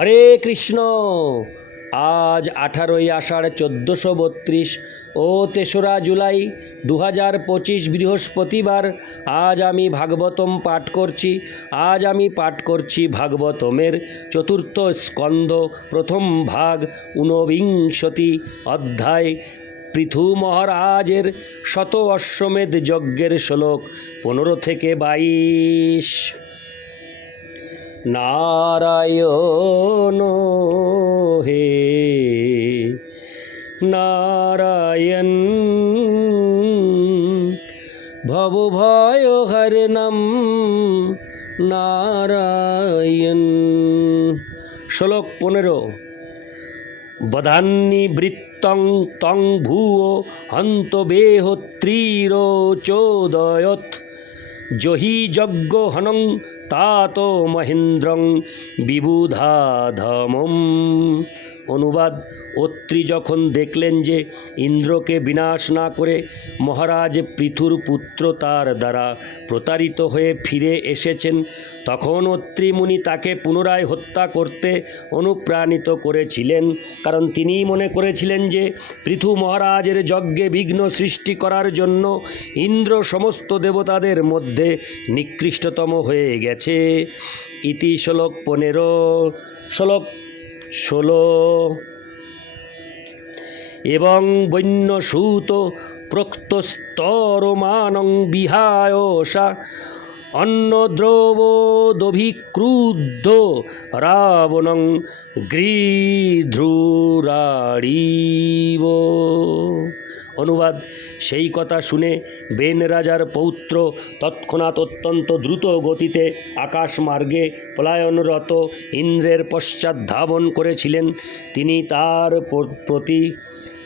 হরে কৃষ্ণ। আজ আঠারোই আষাঢ় চোদ্দোশো বত্রিশ ও তেসরা জুলাই দু হাজার পঁচিশ বৃহস্পতিবার, আজ আমি ভাগবতম পাঠ করছি। আজ আমি পাঠ করছি ভাগবতমের চতুর্থ স্কন্ধ, প্রথম ভাগ, ঊনবিংশতি অধ্যায়। পৃথু মহারাজের শত অশ্বমেধ যজ্ঞের শ্লোক, পনেরো থেকে বাইশ। নারায়ণ হে, নারায়ণ, ভব ভয় হরণম নারায়ণ। শ্লোক পনেরো বধান্নি বৃত্তং তং ভুয়ো হন্ত বেহ বেহত্রীরোচোদয়ত জহি যজ্ঞ হনং तातो महेन्द्रं विबुधाधमम्। অনুবাদ। অত্রি যখন দেখলেন যে ইন্দ্রকে বিনাশ না করে মহারাজ পৃথুর পুত্র তার দ্বারা প্রতারিত হয়ে ফিরে এসেছেন, তখন অত্রিমুনি তাকে পুনরায় হত্যা করতে অনুপ্রাণিত করেছিলেন। কারণ তিনিই মনে করেছিলেন যে পৃথু মহারাজের যজ্ঞে বিঘ্ন সৃষ্টি করার জন্য ইন্দ্র সমস্ত দেবতাদের মধ্যে নিকৃষ্টতম হয়ে গেছে। ইতি শ্লোক পনেরো। শ্লোক ষোলো। এবং বন্যসূত প্রক্তস্তরমানং বিহায়সা অন্নদ্রবদভিক্রুদ্ধ রাবণং গৃধ্রুরাড়ীব অনুবাদ। সেই কথা শুনে বেন রাজার পৌত্র তৎক্ষণাৎ অত্যন্ত দ্রুত গতিতে আকাশ মার্গে পলায়নরত ইন্দ্রের পশ্চাৎ ধাবন করেছিলেন। তিনি তার প্রতি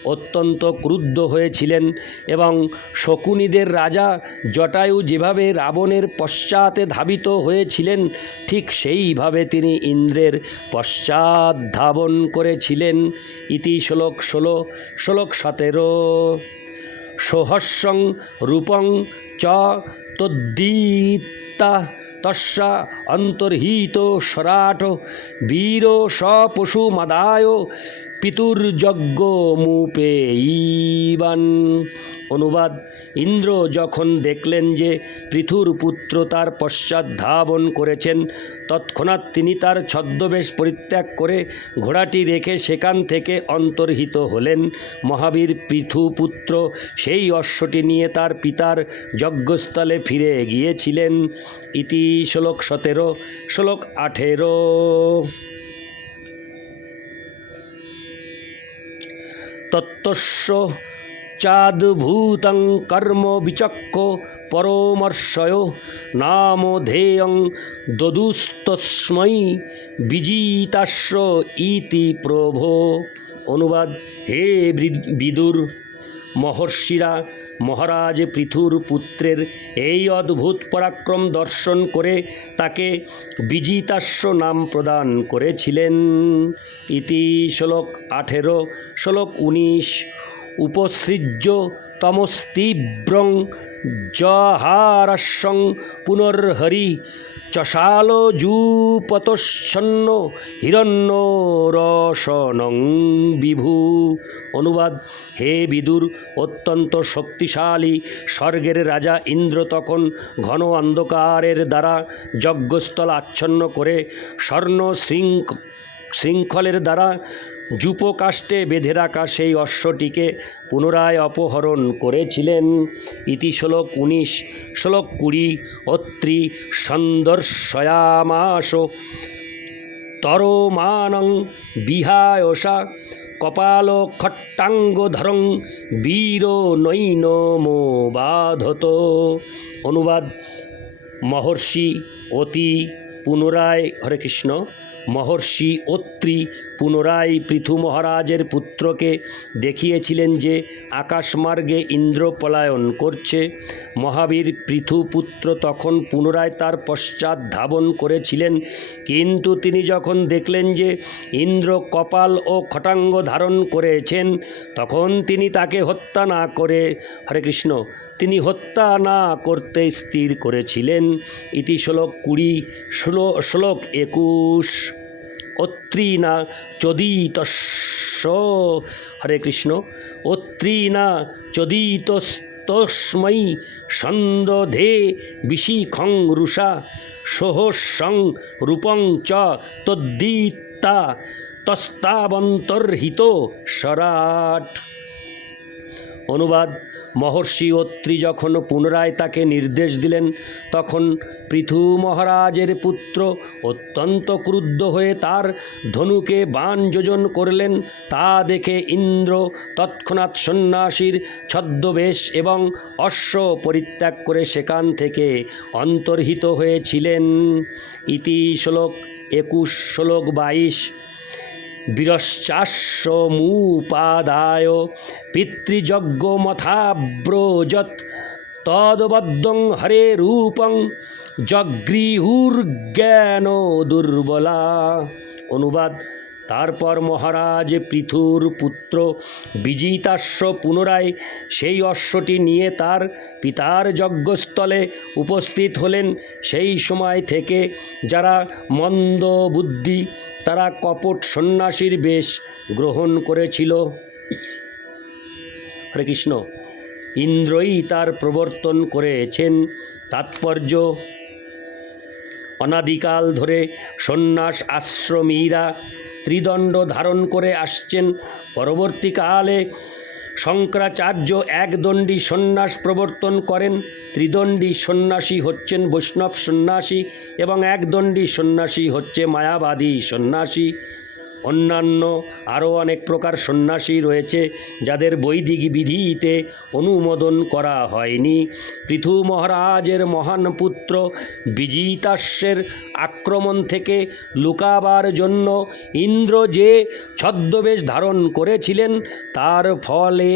অত্যন্ত ক্রুদ্ধ হয়েছিলেন এবং শকুনিদের রাজা জটায়ু যেভাবে রাবণের পশ্চাতে ধাবিত হয়েছিলেন, ঠিক সেইভাবে তিনি ইন্দ্রের পশ্চাৎ ধাবন করেছিলেন। ইতি শ্লোক ষোলো, শ্লোক সতেরো। সোহস্যং রূপং চ তদ্দীতা তস্যা অন্তর্হিত সরাট বীর সপশুমাদায় পিতুর্যজ্ঞ মুপেইবান অনুবাদ, ইন্দ্র যখন দেখলেন যে পৃথুর পুত্র তার পশ্চাৎ ধাবন করেছেন, তৎক্ষণাৎ তিনি তার ছদ্মবেশ পরিত্যাগ করে ঘোড়াটি রেখে সেখান থেকে অন্তর্হিত হলেন। মহাবীর পৃথু পুত্র সেই অশ্বটি নিয়ে তার পিতার যজ্ঞস্থলে ফিরে গিয়েছিলেন। ইতি শ্লোক সতেরো, শ্লোক আঠেরো। তত্ত্বস্য চাদ্ভূতং কর্ম বিচক্ষ পরমর্শয় নামধেয়ং দদুস্তস্মৈ বিজিতাস্য ইতি প্রভো। অনুবাদ হে বিদুর। মহর্ষিরা, মহারাজ পৃথুর পুত্রের এই অদ্ভুত পরাক্রম দর্শন করে তাকে বিজিতাস্য নাম প্রদান করেছিলেন। ইতি শ্লোক আঠেরো, শ্লোক উনিশ, উপসৃজ্য তমস্তীব্রং জহারাস্যং পুনর্হরি চশাল জুপতচ্ছন্ন হিরণ্য রসনং বিভু। অনুবাদ, হে বিদুর, অত্যন্ত শক্তিশালী, স্বর্গের রাজা ইন্দ্র তখন ঘন অন্ধকারের দ্বারা যজ্ঞস্থল আচ্ছন্ন করে স্বর্ণ শৃঙ্খ শৃঙ্খলের দ্বারা যুপকাষ্টে বেঁধে রাখা সেই অশ্বটিকে পুনরায় অপহরণ করেছিলেন। ইতি শ্লোক উনিশ, শ্লোক কুড়ি, অত্রি সন্দর্শয়ামাস। তরমানং বিহায়সা কপাল খট্টাঙ্গধরং বীর নৈনমো বাধত অনুবাদ মহর্ষি অতি পুনরায় হরে কৃষ্ণ। মহর্ষি অত্রি পুনরায় পৃথু মহারাজের পুত্রকে দেখিয়েছিলেন যে আকাশমার্গে ইন্দ্র পলায়ন করছে। মহাবীর পৃথু পুত্র তখন পুনরায় তার পশ্চাৎ ধাবন করেছিলেন। কিন্তু তিনি যখন দেখলেন যে ইন্দ্র কপাল ও খটাঙ্গ ধারণ করেছেন, তখন তিনি তাকে হত্যা না করে, হরে কৃষ্ণ তিনি হত্যা না করতে স্থির করেছিলেন। ইতি শ্লোক কুড়ি, শ্লো, শ্লোক একুশ। অত্রিনা চদিতস্য। হরে কৃষ্ণ। অত্রিনা চদিতস্তস্मै সন্দধে বিশিখং রুষা সহসং রূপং চ তদ্দীতা তস্তাবন্তর্হিত সরাট অনুবাদ। মহর্ষি অত্রি যখন পুনরায় তাকে নির্দেশ দিলেন, তখন পৃথু মহারাজের পুত্র অত্যন্ত ক্রুদ্ধ হয়ে তার ধনুকে বাণ যোজন করলেন। তা দেখে ইন্দ্র তৎক্ষণাৎ সন্ন্যাসীর ছদ্মবেশ এবং অশ্ব পরিত্যাগ করে সেখান থেকে অন্তর্হিত হয়েছিলেন। ইতি শ্লোক একুশ, শ্লোক বাইশ। বীরশ্চাশ্বমুপাদায় পিতৃযজ্ঞমথাব্রজত তদবদ্ধং হরে রূপং জগৃহুর্জ্ঞান দুর্বলা অনুবাদ তারপর মহারাজ পৃথুর পুত্র বিজিতাশ্ব পুনরায় সেই অশ্বটি নিয়ে তার পিতার যজ্ঞস্থলে উপস্থিত হলেন। সেই সময় থেকে যারা মন্দ বুদ্ধি, তারা কপট সন্ন্যাসীর বেশ গ্রহণ করেছিল। হরে কৃষ্ণ। ইন্দ্রই তার প্রবর্তন করেছেন। তাৎপর্য, অনাদিকাল ধরে সন্ন্যাস আশ্রমীরা ত্রিদণ্ড ধারণ করে আসছেন। পরবর্তীকালে শঙ্করাচার্য একদণ্ডী সন্ন্যাস প্রবর্তন করেন। ত্রিদণ্ডী সন্ন্যাসী হচ্ছেন বৈষ্ণব সন্ন্যাসী এবং একদণ্ডী সন্ন্যাসী হচ্ছে মায়াবাদী সন্ন্যাসী। অন্যান্য আরও অনেক প্রকার সন্ন্যাসী রয়েছে যাদের বৈদিক বিধিতে অনুমোদন করা হয়নি। পৃথু মহারাজের মহান পুত্র বিজিতাস্যের আক্রমণ থেকে লুকাবার জন্য ইন্দ্র যে ছদ্মবেশ ধারণ করেছিলেন, তার ফলে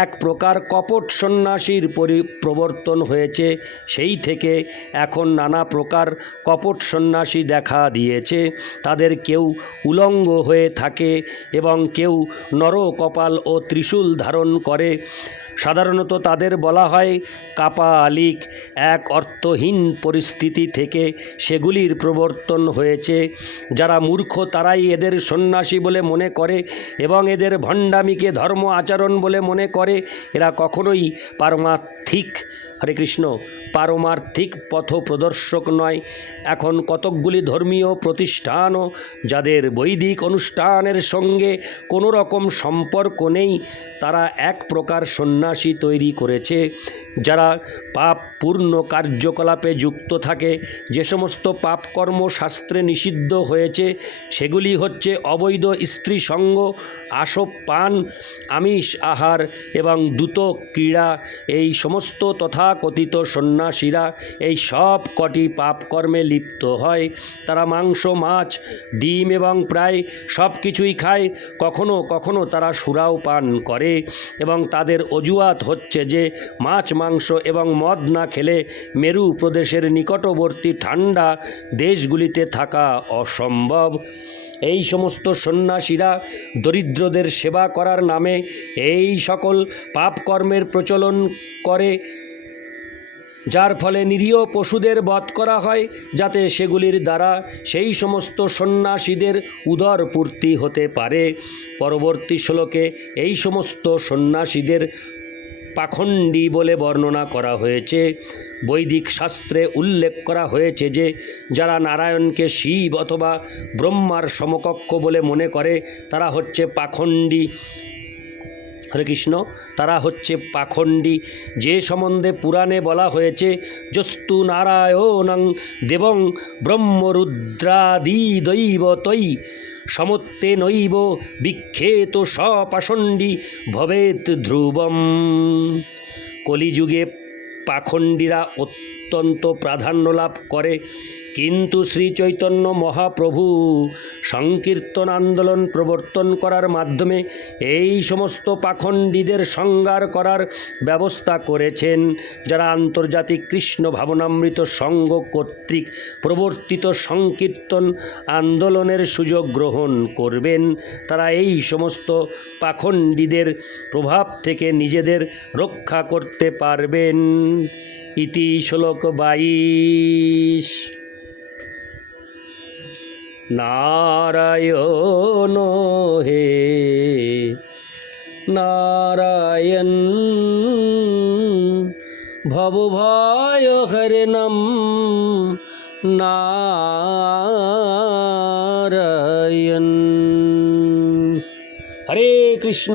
এক প্রকার কপট সন্ন্যাসীর পরি, প্রবর্তন হয়েছে। সেই থেকে এখন নানা প্রকার কপট সন্ন্যাসী দেখা দিয়েছে। তাদের কেউ উলঙ্গ হয়ে থাকে এবং কেউ নর কপাল ও ত্রিশূল ধারণ করে। সাধারণত তাদের বলা হয় কাপালিক। এক অর্থহীন পরিস্থিতি থেকে সেগুলির প্রবর্তন হয়েছে। যারা মূর্খ, তারাই এদের সন্ন্যাসী বলে মনে করে এবং এদের ভণ্ডামিকে ধর্ম আচরণ বলে মনে করে। এরা কখনোই পারমার্থিক হরে কৃষ্ণ, পারমার্থিক পথ প্রদর্শক নয়। এখন কতকগুলি ধর্মীয় প্রতিষ্ঠানও যাদের বৈদিক অনুষ্ঠানের সঙ্গে কোনো রকম সম্পর্ক নেই, তারা এক প্রকার সন্ন্যাসী তৈরি করেছে। যারা পাপ পূর্ণ কার্যকলাপে যুক্ত থাকে, যে সমস্ত পাপকর্ম শাস্ত্রে নিষিদ্ধ হয়েছে, সেগুলি হচ্ছে অবৈধ স্ত্রী সঙ্গ আসব পান আমিষ আহার এবং দ্রুত ক্রীড়া। এই সমস্ত তথাকথিত সন্ন্যাসীরা এই সব কটি পাপকর্মে লিপ্ত হয়। তারা মাংস, মাছ, ডিম এবং প্রায় সব কিছুই খায়। কখনো কখনো তারা সুরাও পান করে এবং তাদের অজুহাত হচ্ছে যে মাছ, মাংস এবং মদ না খেলে মেরু প্রদেশের নিকটবর্তী ঠান্ডা দেশগুলিতে থাকা অসম্ভব। এই সমস্ত সন্ন্যাসীরা দরিদ্রদের সেবা করার নামে এই সকল পাপকর্মের প্রচলন করে। যার ফলে নিরীহ পশুদের বধ করা হয়, যাতে সেগুলির দ্বারা সেই সমস্ত সন্ন্যাসীদের উদর পূর্তি হতে পারে। পরবর্তী শ্লোকে এই সমস্ত সন্ন্যাসীদের পাখণ্ডী বলে বর্ণনা করা হয়েছে। বৈদিক শাস্ত্রে উল্লেখ করা হয়েছে যে, যারা নারায়ণকে শিব অথবা ব্রহ্মার সমকক্ষ বলে মনে করে, তারা হচ্ছে পাখণ্ডী। হরে কৃষ্ণ। তারা হচ্ছে পাখণ্ডী। যে সম্বন্ধে পুরাণে বলা হয়েছে, যস্তু নারায়ণং দেবং ব্রহ্মরুদ্রাদি দৈবতৈ সমত্তে নৈব বিক্ষেত সপাষণ্ডী ভবেত ধ্রুবম। কলিযুগে পাখণ্ডীরা অত্যন্ত প্রাধান্য লাভ করে। কিন্তু শ্রী চৈতন্য মহাপ্রভু সংকীর্তন আন্দোলন প্রবর্তন করার মাধ্যমে এই সমস্ত পাখণ্ডীদের সংগার করার ব্যবস্থা করেছেন, যারা আন্তর্জাতিক কৃষ্ণ ভাবনামৃত সংঘ কর্তৃক প্রবর্তিত সংকীর্তন আন্দোলনের সুযোগ গ্রহণ করবেন। তারা এই সমস্ত পাখণ্ডীদের প্রভাব থেকে নিজেদের রক্ষা করতে পারবেন। ইতি শ্লোক বাইশ। নারায়ণ হে নারায়ণ ভবভয় হরিণম নারায়ণ। হরে কৃষ্ণ।